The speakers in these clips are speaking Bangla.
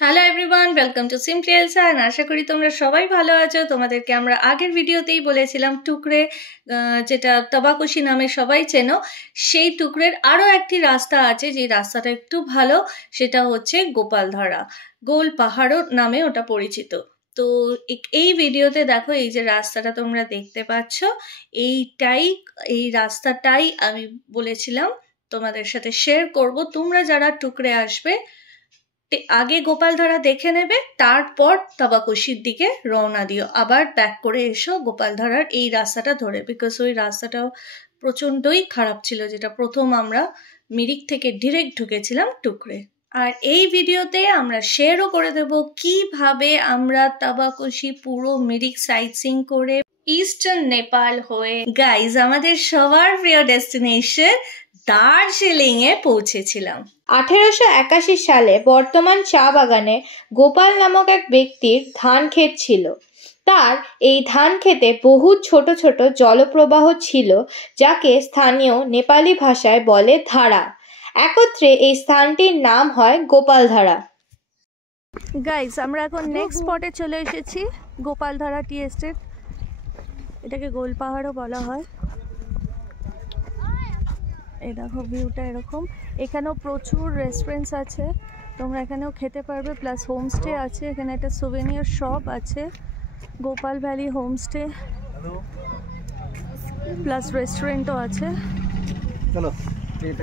Hello everyone, welcome to Simply Elsa. আশা করি তোমরা সবাই ভালো আছো। তোমাদেরকে আমরা আগের ভিডিওতেই বলেছিলাম টুকরে, যেটা তবাকুশি নামে সবাই চেনো, সেই টুকরের আরও একটি রাস্তা আছে, যে রাস্তাটা একটু ভালো, সেটা হচ্ছে গোপালধারা। গোল পাহাড়ও নামে ওটা পরিচিত। তো এই ভিডিওতে দেখো, এই যে রাস্তাটা তোমরা দেখতে পাচ্ছ, এই রাস্তাটাই আমি বলেছিলাম তোমাদের সাথে শেয়ার করব। তোমরা যারা টুকরে আসবে আগে গোপালধারা দেখে নেবে, তারপর তবাকুশির দিকে রওনা দিও, আবার ব্যাক করে এসো গোপালধারার এই রাস্তাটা ধরে, বিকজ ওই রাস্তাটাও প্রচণ্ডই খারাপ ছিল, যেটা প্রথম আমরা মিরিক থেকে ডিরেক্ট ঢুকেছিলাম টুকরে। আর এই ভিডিওতে আমরা শেয়ারও করে দেব কিভাবে আমরা তবাকুশি পুরো মিরিক সাইট সিইং করে ইস্টার্ন নেপাল হয়ে গাইজ আমাদের সবার প্রিয় ডেস্টিনেশন দার্জিলিং এ পৌঁছেছিলাম। 1881 সালে বর্তমান চা বাগানে গোপাল নামক এক ব্যক্তির ধান ক্ষেত ছিল। তার এই ধান ক্ষেতে বহু ছোট ছোট জলপ্রবাহ ছিল, যাকে স্থানীয় নেপালি ভাষায় বলে ধারা। একত্রে এই স্থানটির নাম হয় গোপালধারা। গাইস, আমরা এখন নেক্সট স্পটে চলে এসেছি, গোপালধারা টি এস্টেট। এটাকে গোল পাহাড়ও বলা হয়। এই দেখো ভিউটা এরকম। এখানেও প্রচুর রেস্টুরেন্টস আছে, তোমরা এখানেও খেতে পারবে, প্লাস হোমস্টে আছে। এখানে একটা সুভেনিয়ার শপ আছে, গোপাল ভ্যালি হোমস্টে, প্লাস রেস্টুরেন্টও আছে। চলো, এটা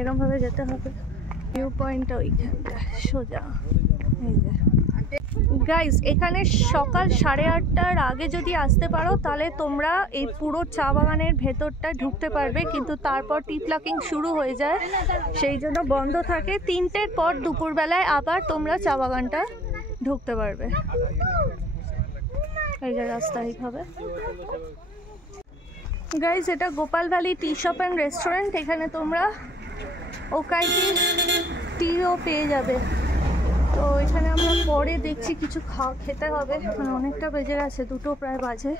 এরকমভাবে যেতে হবে। ভিউ পয়েন্টটা ওইখানটা সোজা। এই যে গাইস, এখানে সকাল 8:30টার আগে যদি আসতে পারো, তাহলে তোমরা এই পুরো চা বাগানের ভেতরটা ঢুকতে পারবে, কিন্তু তারপর টি প্লাকিং শুরু হয়ে যায়, সেই জন্য বন্ধ থাকে। 3টের পর দুপুরবেলায় আবার তোমরা চা বাগানটা ঢুকতে পারবে। এই যে রাস্তা এইভাবে। গাইস, এটা Gopal valley T shop and restaurant. এখানে তোমরা ওকাইটি টিও পেয়ে যাবে। তো এখানে আমরা পরে দেখছি কিছু খেতে হবে, অনেকটা বেজে গেছে, 2টো প্রায় বাজে।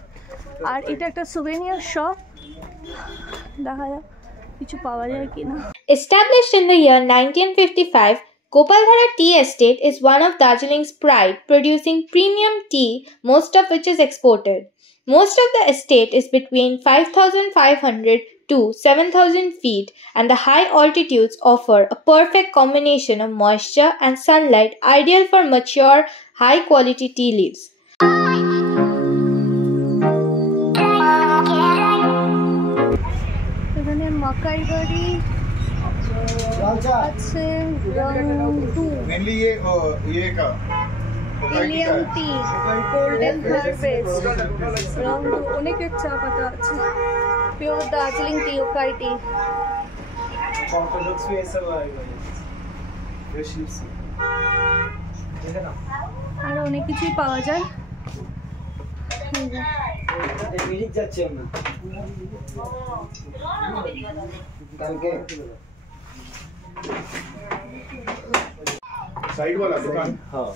আর এটা একটা সুভেনিয়ার শপ, দেখা যাক কিছু পাওয়া যায় কিনা। Established in the year 1955, Gopaldhara Tea Estate is one of Darjeeling's pride, producing premium tea, most of which is exported. Most of the estate is between 5,500 to 7,000 feet, and the high altitudes offer a perfect combination of moisture and sunlight, ideal for mature, high-quality tea leaves. এখানে মাকাই বাড়ি আছে, मेनली ये का ইলিয়াম টি, গোল্ডেন হারভেস্ট, অনেকের চা পাতা আছে, পিওর দার্জিলিং টি, ওকাই টি। আরো অনেক কিছুই পাওয়া যায়। साइड वाला दुकान, हाँ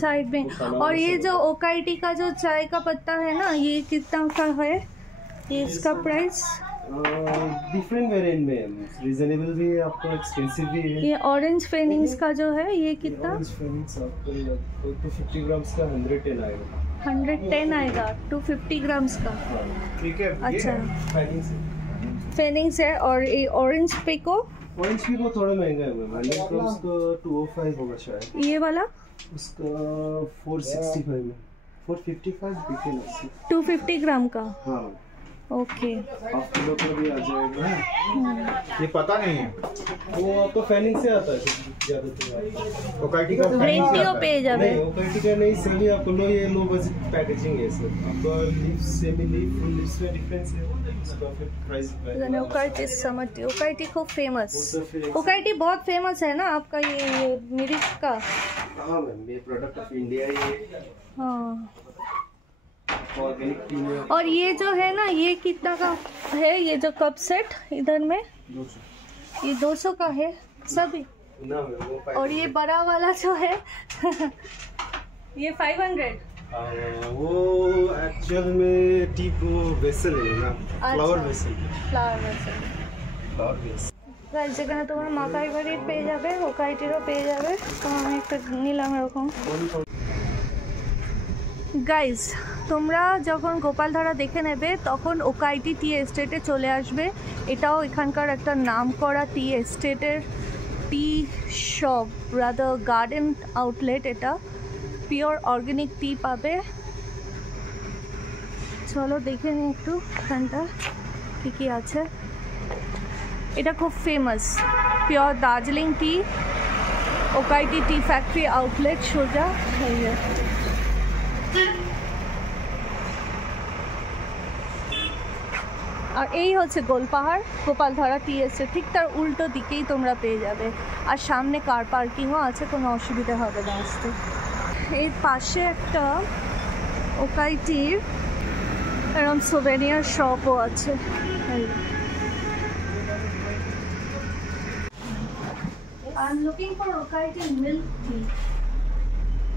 साइड में। और ये जो ओकाई टी का जो चाय का पत्ता है ना, ये कितना का है, ये इसका प्राइस? डिफरेंट वेरिएंट में रीजनेबल भी है, आपको एक्सपेंसिव भी है। ये ऑरेंज फेनिंग्स का जो है, ये कितना? ऑरेंज फेनिंग्स आपको 250 ग्राम्स का 110 आएगा। 110 आएगा 250 ग्राम्स का। ठीक है। अच्छा, फेनिंग्स है। और ये ऑरेंज पिको, ऑरेंज भी वो थोड़ा महंगा है मैम, 100 ग्राम्स का 205 होगा शायद। ये वाला उसका 465 में 455 बिके ना 250 ग्राम का। हाँ, ओके, हाफ किलो का भी आ जाएगा। ये पता नहीं है, वो आपको फैनिंग से आता है ज़्यादातर। ओकाइटी का ग्रीन टीও পেয়ে যাবে। नहीं, ओकाइटी का नहीं, सेमी आपको लो बजट पैकेजिंग है सर। आपका leaf semi leaf full leaves में डिफरेंस है, उसका फिर प्राइस यानी ओकाइटी समझ, ओकाइटी खूब फेमस, ओकाइटी बहुत फेमस है ना आपका, ये मिरिक का। हाँ मैम, ये प्रोडक्ट ऑफ इंडिया ही है। हाँ, ऑर्गेनिक टी में। और ये जो है ना, ये कितना का है? ये जो कप सेट इधर में 200, ये 200 का है सभी। ना मैम वो और ये बड़ा वाला जो है ये 500। वो एक्चुअल में टी को वेसल है ना, flower vessel. Flower vessel. Flower vessel guys যেখানে তোমার মাকাই বাড়ির পেয়ে যাবে, ওকাইটিরও পেয়ে যাবে। তো আমি একটা নিলাম এরকম। গাইস তোমরা যখন গোপালধারা দেখে নেবে তখন ওকাইটি টি এস্টেটে চলে আসবে। এটাও এখানকার একটা নামকরা টি এস্টেটের tea shop, rather garden outlet. এটা পিওর অর্গানিক টি পাবে। চলো দেখে নিই একটু এখানটা কী কী আছে। এটা খুব ফেমাস পিওর দার্জিলিং টি, ওকাইটি টি ফ্যাক্টরি আউটলেট সোজা। আর এই হচ্ছে গোলপাহাড় গোপালধারা টি এস্টেট, ঠিক তার উল্টো দিকেই তোমরা পেয়ে যাবে। আর সামনে কার পার্কিংও আছে, কোনো অসুবিধা হবে না আসতে। এর পাশে একটা ওকাইটির এরকম সোভেনিয়ার শপও আছে। I'm looking for Okaiti milk tea.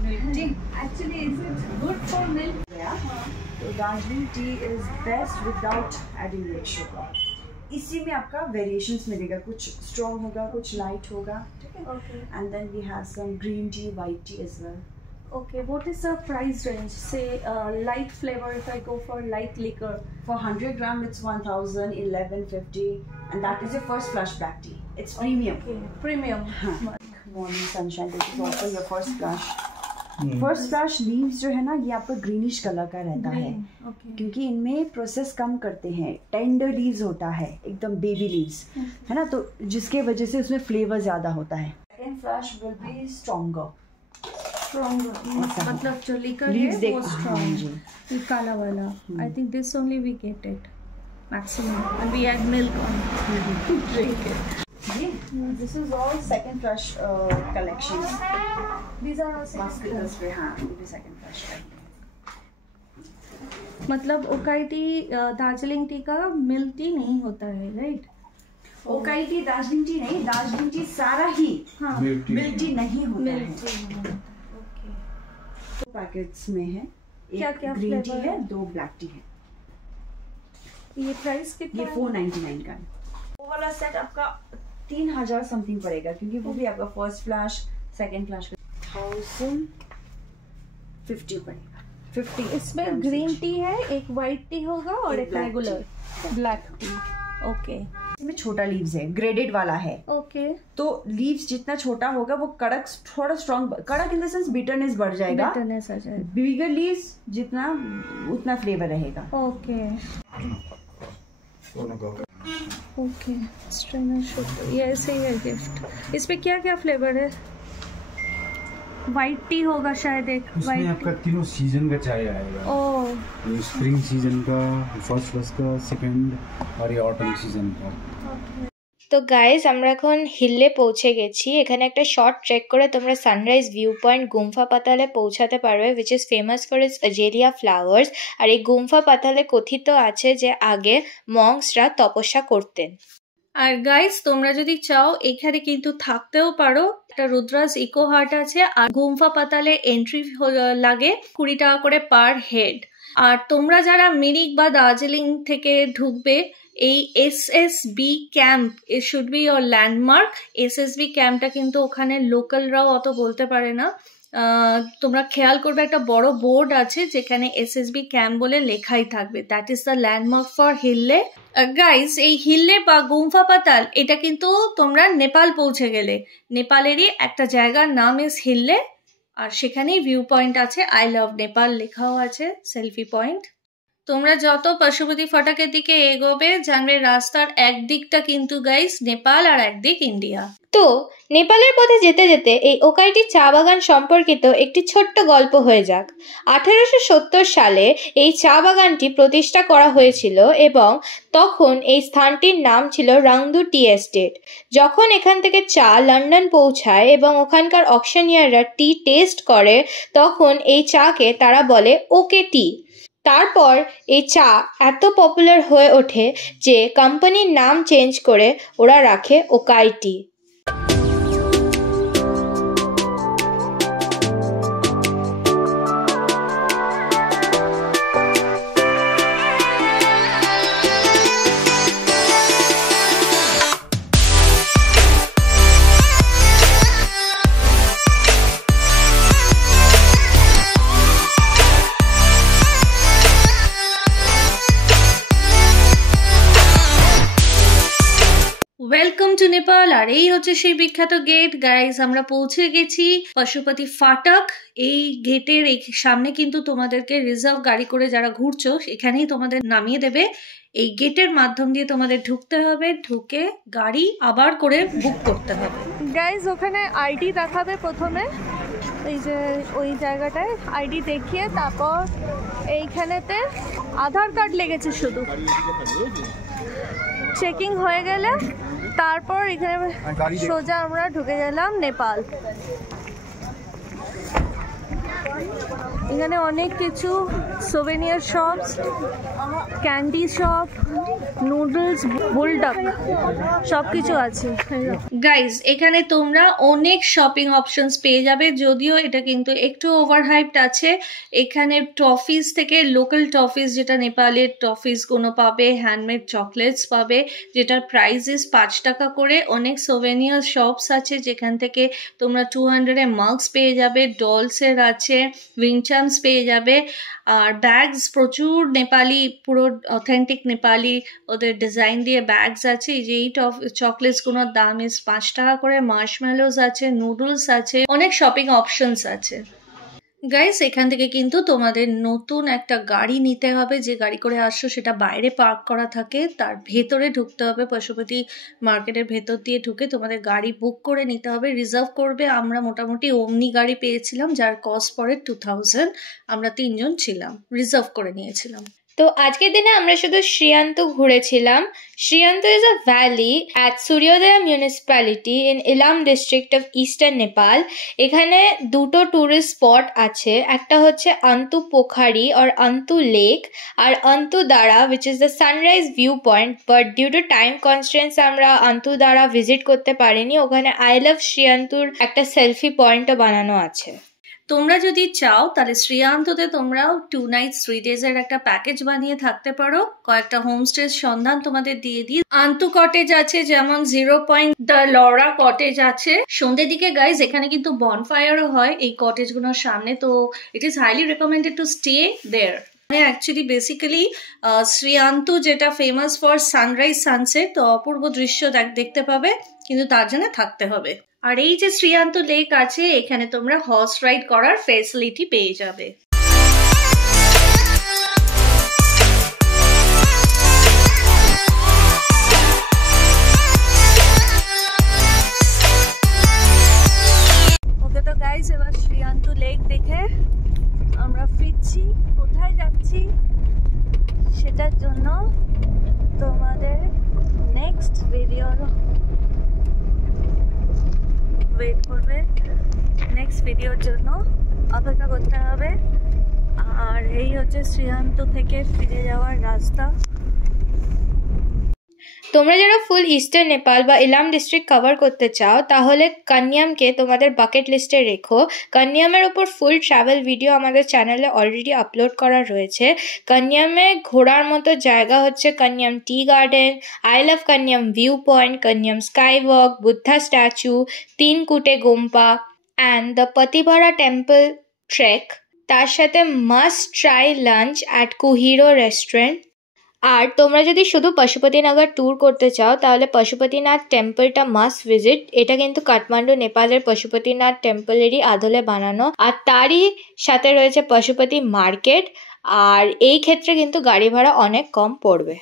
Milk tea? Actually, is it good for milk? Yeah. So Darjeeling tea is best without adding milk sugar. इसी में आपका वेरिएशंस मिलेगा, कुछ स्ट्रॉन्ग होगा, कुछ लाइट होगा, ठीक है? Okay. And then we have some green tea, white tea as well. Okay, what is the price range? Say light flavor if I go for light liquor. For 100 gram, it's 1,000, 1150, and that is your first flush black tea. It's premium. Okay, premium. Morning sunshine. This is also your first flush. First flash leaves जो है ना, ये आपका ग्रीनिश कलर का रहता है, क्योंकि इनमें प्रोसेस कम करते हैं। टेंडर लीव्स होता है, एकदम बेबी लीव्स है ना, तो जिसके वजह से उसमें फ्लेवर ज्यादा होता है। Second flash will be stronger. मतलब जो लिकर है वो स्ट्रॉन्ग, ये काला वाला। I think this only we get it maximum and we add milk on drink it. This is all second flush collections. These are all Muscular spray, हाँ, ये भी second flush है। मतलब ओकाइटी दार्जिलिंग टी का मिल्क टी नहीं होता है, राइट? ओकाइटी दार्जिलिंग टी नहीं, दार्जिलिंग टी सारा ही हाँ मिल्क टी नहीं होता है। Milk tea. ओके, पैकेट्स में है, क्या-क्या एक ग्रीन टी flavor है, 2 ब्लैक टी है। ये प्राइस कितना ये है? 499 का है। वो वाला सेट आपका 3000 समथिंग पड़ेगा, क्योंकि वो भी आपका फर्स्ट फ्लैश सेकंड फ्लैश 1050 पड़ेगा। 50 इसमें ग्रीन टी है, एक वाइट टी होगा और एक black regular black T. Okay इसमें छोटा लीव्स है, ग्रेडेड वाला है, ओके। तो लीव्स जितना छोटा होगा वो कड़क, थोड़ा स्ट्रॉन्ग, कड़क इन द सेंस बिटरनेस बढ़ जाएगा। बिटरनेस आ जाएगा। बिगर लीव्स जितना उतना फ्लेवर रहेगा। ओके ओके, स्ट्रेनर शुगर, ये ऐसे ही है गिफ्ट। इसमें क्या क्या फ्लेवर है? वाइट टी होगा शायद एक। उसमें आपका तीनों सीजन का चाय आएगा। ओह, ये स्प्रिंग सीजन का, फर्स्ट फ्लश का, सेकंड, और ये ऑटम सीजन का। তো গাইজ আমরা এখন হিলে পৌঁছে গেছি। এখানে একটা শর্ট ট্রেক করে তোমরা সানরাইজ ভিউ পয়েন্ট গুম্ফা পাতালে পৌঁছাতে পারবে, which is famous for its azalea flowers. আর এই গুম্ফা পাতালে কথিত আছে যে আগে মঙ্কসরা তপস্যা করতেন। আর গাইস তোমরা যদি চাও এখানে কিন্তু থাকতেও পারো। একটা রুদ্রাস ইকো হার্ট আছে, আর গুম্ফা পাতালে এন্ট্রি লাগে 20 টাকা করে পার হেড। আর তোমরা যারা মিরিক বা দার্জিলিং থেকে ঢুকবে, এই SSB camp it should be your landmark. SSB ক্যাম্পটা কিন্তু ওখানে লোকালরাও অত বলতে পারে না। তোমরা খেয়াল করবে একটা বড় বোর্ড আছে যেখানে এসএসবি ক্যাম্প বলে লেখাই থাকবে। That is the landmark for Hile. Guys এই হিল্লে বা গুম্ফা পাতাল এটা কিন্তু তোমরা নেপাল পৌঁছে গেলে, নেপালেরই একটা জায়গার নাম ইজ হিল্লে। আর সেখানেই ভিউ পয়েন্ট আছে, আই লাভ নেপাল লেখাও আছে, সেলফি পয়েন্ট। তোমরা যত পশুপতি ফটকের দিকে এগোবে জানবে রাস্তার একদিকটা কিন্তু গাইস নেপাল আর একদিক ইন্ডিয়া। তো নেপালের পথে যেতে যেতে এই ওকাইটি চা বাগান সম্পর্কিত একটি ছোট্ট গল্প হয়ে যাক। 1870 সালে এই চা বাগানটি প্রতিষ্ঠা করা হয়েছিল এবং তখন এই স্থানটির নাম ছিল রাংদু টি এস্টেট। যখন এখান থেকে চা লন্ডন পৌঁছায় এবং ওখানকার অকশনিয়াররা টি টেস্ট করে, তখন এই চাকে তারা বলে ওকে টি। তারপর এই চা এত পপুলার হয়ে ওঠে যে কোম্পানির নাম চেঞ্জ করে ওরা রাখে ওকাইটি। Welcome to Nepal. আর এই হচ্ছে সেই বিখ্যাত গেট। গাইজ আমরা পৌঁছে গেছি পশুপতি ফাটক। এই গেটের সামনে কিন্তু তোমাদেরকে রিজার্ভ গাড়ি করে যারা ঘুরছো এখানেই তোমাদের নামিয়ে দেবে। এই গেটের মাধ্যম দিয়ে তোমাদের ঢুকতে হবে, ঢুকে গাড়ি আবার করে বুক করতে হবে। গাইজ ওখানে আইডি দেখাবে প্রথমে, এই যে ওই জায়গাটায় আইডি দেখিয়ে তারপর এইখানেতে আধার কার্ড লেগেছে শুধু, চেকিং হয়ে গেলে তারপর এখানে সোজা আমরা ঢুকে গেলাম নেপাল। এখানে অনেক কিছু souvenir shops, candy shop, noodles, বুলডক সব কিছু আছে। গাইজ এখানে তোমরা অনেক শপিং অপশনস পেয়ে যাবে, যদিও এটা কিন্তু একটু ওভারহাইপড আছে। এখানে টফিস থেকে লোকাল টফিস, যেটা নেপালের টফিস কোনো পাবে, হ্যান্ডমেড চকলেটস পাবে যেটার প্রাইস ইস 5 টাকা করে। অনেক সোভেনিয়ার শপস আছে যেখান থেকে তোমরা 200-এ মাস্ক পেয়ে যাবে, ডলসের আছে, উইনচামস পেয়ে যাবে। আর ব্যাগস প্রচুর নেপালি, পুরো অথেন্টিক নেপালি ওদের ডিজাইন দিয়ে ব্যাগস আছে। এই চকলেটসগুলোর দাম ইস 5 টাকা করে। মার্শমেলোস আছে, নুডলস আছে, অনেক শপিং অপশনস আছে। গাইস এখান থেকে কিন্তু তোমাদের নতুন একটা গাড়ি নিতে হবে, যে গাড়ি করে আসছো সেটা বাইরে পার্ক করা থাকে, তার ভেতরে ঢুকতে হবে। পশুপতি মার্কেটের ভেতর দিয়ে ঢুকে তোমাদের গাড়ি বুক করে নিতে হবে, রিজার্ভ করবে। আমরা মোটামুটি ওমনি গাড়ি পেয়েছিলাম যার কস্ট পড়ে 2000। আমরা 3 জন ছিলাম, রিজার্ভ করে নিয়েছিলাম। তো আজকের দিনে আমরা শুধু শ্রীয়ান্তু ঘুরেছিলাম। Shriantu is a valley at Suryodaya municipality in Ilam district of eastern Nepal. এখানে দুটো ট্যুরিস্ট স্পট আছে, একটা হচ্ছে আন্তু পোখারি আর আন্তু লেক, আর Antu Dara which is the sunrise view point. But due to time constraints আমরা আন্তু দারা ভিজিট করতে পারিনি। ওখানে আই লাভ শ্রীয়ান্তুর একটা সেলফি পয়েন্টও বানানো আছে। তোমরা যদি চাও তাহলে শ্রীয়ান্ততে তোমরাও 2 nights 3 days এর একটা প্যাকেজ বানিয়ে থাকতে পারো। কয়েকটা হোমস্টের সন্ধান তোমাদের দিয়ে দিই। আন্তু কটেজ আছে, যেমন 0 পয়েন্ট দ্য লরা কটেজ আছে। সন্ধ্যের দিকে গাইজ এখানে কিন্তু বনফায়ারও হয় এই কটেজগুলোর সামনে, তো it is highly recommended to stay there. Actually basically Shriantu যেটা ফেমাস ফর সানরাইজ সানসেট, তো অপূর্ব দৃশ্য দেখতে পাবে, কিন্তু তার জন্য থাকতে হবে। আর এই যে শ্রীয়ান্তু লেক আছে, এখানে তোমরা হর্স রাইড করার ফেসিলিটি পেয়ে যাবে। ওকে তো গাইস, এবার শ্রীয়ান্তু লেক দেখে আমরা ফিরছি। কোথায় যাচ্ছি সেটার জন্য তোমাদের নেক্সট ভিডিওর ওয়েট করবে, নেক্সট ভিডিওর জন্য অপেক্ষা করতে হবে। আর এই হচ্ছে শ্রীয়ান্তু থেকে ফিরে যাওয়ার রাস্তা। তোমরা যারা ফুল ইস্টার্ন নেপাল বা ইলাম ডিস্ট্রিক্ট কভার করতে চাও তাহলে কান্যামকে তোমাদের বাকেট লিস্টে রেখো। কান্যামের ওপর ফুল ট্রাভেল ভিডিও আমাদের চ্যানেলে অলরেডি আপলোড করা রয়েছে। কান্যামে ঘোরার মতো জায়গা হচ্ছে Kanyam tea garden, I love Kanyam view point, Kanyam sky walk, Buddha statue, 3 কুটে gompa and the Pathibhara temple trek. তার সাথে must try lunch at Kuhiro restaurant. আর তোমরা যদি শুধু পশুপতিনগর ট্যুর করতে চাও তাহলে পশুপতিনাথ টেম্পলটা মাস্ট ভিজিট। এটা কিন্তু কাঠমান্ডু নেপালের পশুপতিনাথ টেম্পলেরই আদলে বানানো, আর তারই সাথে রয়েছে পশুপতি মার্কেট। আর এই ক্ষেত্রে কিন্তু গাড়ি ভাড়া অনেক কম পড়বে।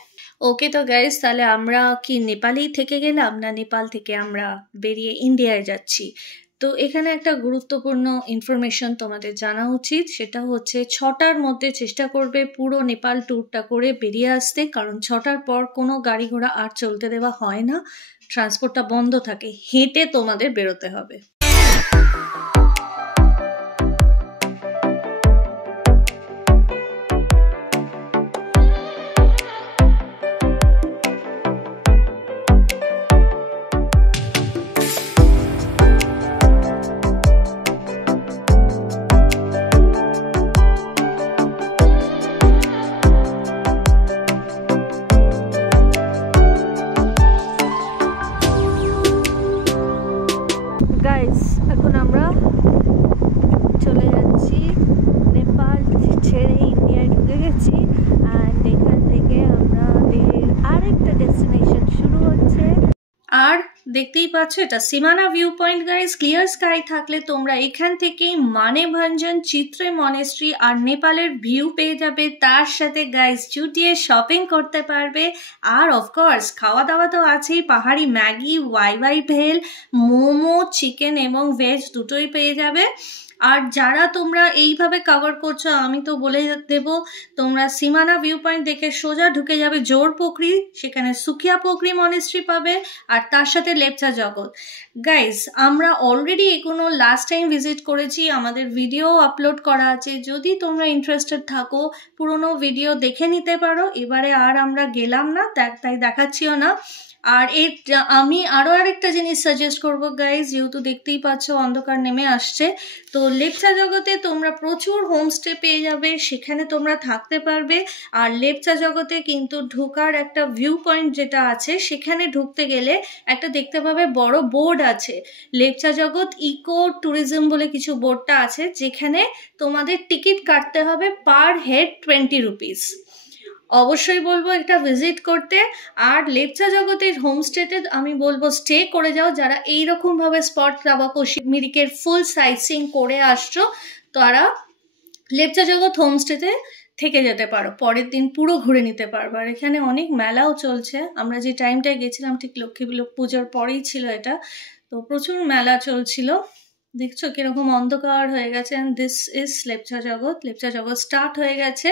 ওকে তো গাইস, তাহলে আমরা কি নেপালেই থেকে গেলাম, না নেপাল থেকে আমরা বেরিয়ে ইন্ডিয়ায় যাচ্ছি? তো এখানে একটা গুরুত্বপূর্ণ ইনফরমেশন তোমাদের জানা উচিত, সেটা হচ্ছে 6টার মধ্যে চেষ্টা করবে পুরো নেপাল ট্যুরটা করে বেরিয়ে আসতে, কারণ 6টার পর কোনো গাড়ি ঘোড়া আর চলতে দেওয়া হয় না, ট্রান্সপোর্টটা বন্ধ থাকে, হেঁটে তোমাদের বেরোতে হবে। গাইস এখন আমরা চলে যাচ্ছি, নেপাল ছেড়ে ইন্ডিয়ায় ঢুকে গেছি। অ্যান্ড এখান থেকে আমাদের আরেকটা ডেস্টিনেশন শুরু হচ্ছে। আর দেখতেই পাচ্ছ এটা সীমানা view point guys. Clear sky থাকলে তোমরা এখান থেকেই মানেভঞ্জন, চিত্রে মনেস্ট্রি আর নেপালের ভিউ পেয়ে যাবে। তার সাথে গাইস চুটিয়ে শপিং করতে পারবে। আর অফকোর্স খাওয়া দাওয়া তো আছেই, পাহাড়ি ম্যাগি, ওয়াই ভেল, মোমো, চিকেন এবং ভেজ দুটোই পেয়ে যাবে। আর যারা তোমরা এইভাবে কভার করছো, আমি তো বলে দেব, তোমরা সীমানা ভিউ পয়েন্ট দেখে সোজা ঢুকে যাবে জোর পোখরি, সেখানে সুখিয়া পোখরি মনেস্ট্রি পাবে আর তার সাথে লেপচা জগৎ। গাইস আমরা অলরেডি এগুলো লাস্ট টাইম ভিজিট করেছি, আমাদের ভিডিও আপলোড করা আছে, যদি তোমরা ইন্টারেস্টেড থাকো পুরোনো ভিডিও দেখে নিতে পারো। এবারে আর আমরা গেলাম না, তাই দেখাচ্ছিও না। আর আমি আরও আরেকটা জিনিস সাজেস্ট করবো গাইজ, যেহেতু দেখতেই পাচ্ছ অন্ধকার নেমে আসছে, তো লেপচা জগতে তোমরা প্রচুর হোমস্টে পেয়ে যাবে, সেখানে তোমরা থাকতে পারবে। আর লেপচা জগতে কিন্তু ঢোকার একটা ভিউ পয়েন্ট যেটা আছে, সেখানে ঢুকতে গেলে একটা দেখতে পাবে বড় বোর্ড আছে, লেপচা জগৎ ইকো ট্যুরিজম বলে কিছু বোর্ডটা আছে, যেখানে তোমাদের টিকিট কাটতে হবে পার হেড 20 রুপিস। অবশ্যই বলবো এটা ভিজিট করতে। আর লেপচা জগতের হোমস্টেতে আমি বলবো স্টে করে যাও, যারা এইরকমভাবে স্পট তাবাকোশি মিরিকের ফুল সাইট সিইং করে আসছো, তারা লেপচা জগৎ হোমস্টেতে থেকে যেতে পারো, পরের দিন পুরো ঘুরে নিতে পারবো। আর এখানে অনেক মেলাও চলছে, আমরা যে টাইমটায় গেছিলাম ঠিক লক্ষ্মী পুজোর পরেই ছিল এটা, তো প্রচুর মেলা চলছিল। দেখছো কিরকম অন্ধকার হয়ে গেছে। অ্যান্ড দিস ইজ লেপচা জগৎ। লেপচা জগৎ স্টার্ট হয়ে গেছে।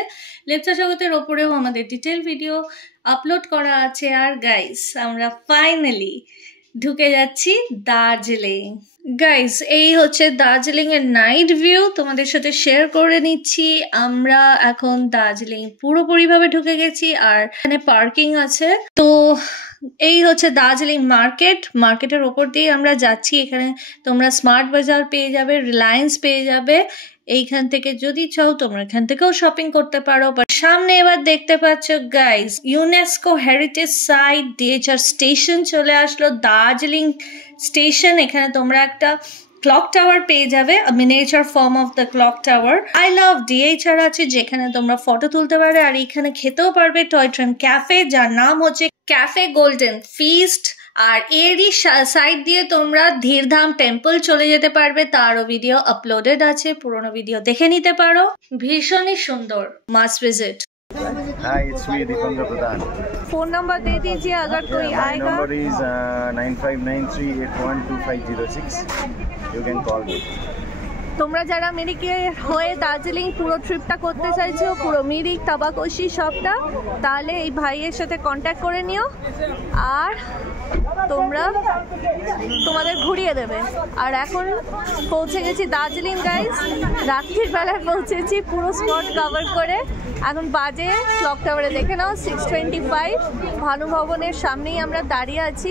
লেপচা জগতের ওপরেও আমাদের ডিটেল ভিডিও আপলোড করা আছে। আর গাইস আমরা ফাইনালি ঢুকে যাচ্ছি দার্জিলিং। গাইস এই হচ্ছে দার্জিলিং এর নাইট ভিউ, তোমাদের সাথে শেয়ার করে নিচ্ছি। আমরা এখন দার্জিলিং পুরোপুরিভাবে ঢুকে গেছি, আর এখানে পার্কিং আছে। তো এই হচ্ছে দার্জিলিং মার্কেটের ওপর দিয়ে আমরা যাচ্ছি। এখানে তোমরা স্মার্ট বাজার পেয়ে যাবে, রিলায়েন্স পেয়ে যাবে। এইখান থেকে যদি চাও তোমরা এখান থেকেও শপিং করতে পারো। বাট সামনে এবার দেখতে পাচ্ছ guys UNESCO heritage site DHR station চলে আসলো, দার্জিলিং স্টেশন। এখানে তোমরা একটা ক্লক টাওয়ার পেয়ে যাবে, miniature form of the clock tower. I love DHR আছে, যেখানে তোমরা ফটো তুলতে পারবে। আর এখানে খেতেও পারবে টয় ট্রেন ক্যাফে, যার নাম হচ্ছে ক্যাফে গোল্ডেন ফিস্ট। আর এরই সাইড দিয়ে তোমরা ধীরধাম টেম্পল চলে যেতে পারবে, তারও ভিডিও আপলোডেড আছে, পুরোনো ভিডিও দেখে নিতে পারো। ভীষণই সুন্দর, must visit. Hi, it's me Deepankar Pradhan. Phone number दे दीजिए अगर कोई My आएगा। number is 9593812506. You can call me. তোমরা যারা মিরিকে হয়ে দার্জিলিং পুরো ট্রিপটা করতে চাইছো, পুরো মিরিক তাবাকোশি সবটা, তাহলে এই ভাইয়ের সাথে কন্ট্যাক্ট করে নিও, আর তোমরা তোমাদের ঘুরিয়ে দেবে। আর এখন পৌঁছে গেছি দার্জিলিং গাইস, রাত্রির বেলায় পৌঁছেছি পুরো স্পট কভার করে। এখন বাজে ক্লক টাওয়ারে দেখে নাও 6:25। ভানু ভবনের সামনেই আমরা দাঁড়িয়ে আছি,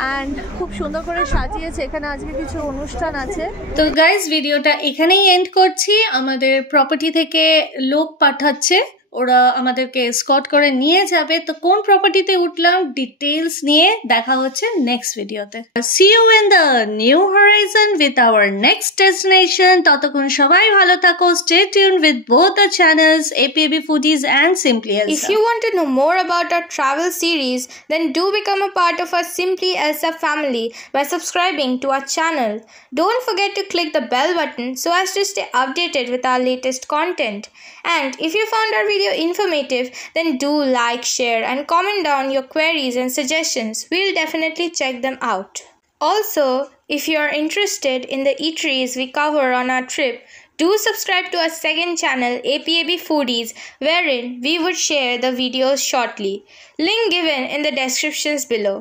অ্যান্ড খুব সুন্দর করে সাজিয়েছে, এখানে আজকে কিছু অনুষ্ঠান আছে। তো গাইস ভিডিওটা এখানেই এন্ড করছি। আমাদের প্রপার্টি থেকে লোক পাঠাচ্ছে, ওরা আমাদেরকে স্কট করে নিয়ে যাবে। তো কোন প্রপার্টিতে উঠলাম ডিটেলস নিয়ে দেখা হচ্ছে নেক্সট ভিডিওতে। See you in the new horizon with our next destination. ততক্ষণ সবাই ভালো থাকো। Stay tune with both the channels APAB Foodies and Simply Elsa. If you want to know more about our travel series, then do become a part of our Simply Elsa family by subscribing to our channel. Don't forget to click the bell button so as to stay updated with our latest content. And if you found our video informative, then do like, share and comment down your queries and suggestions. We'll definitely check them out. Also, if you are interested in the eateries we cover on our trip, do subscribe to our second channel APAB Foodies, wherein we would share the videos shortly. Link given in the descriptions below.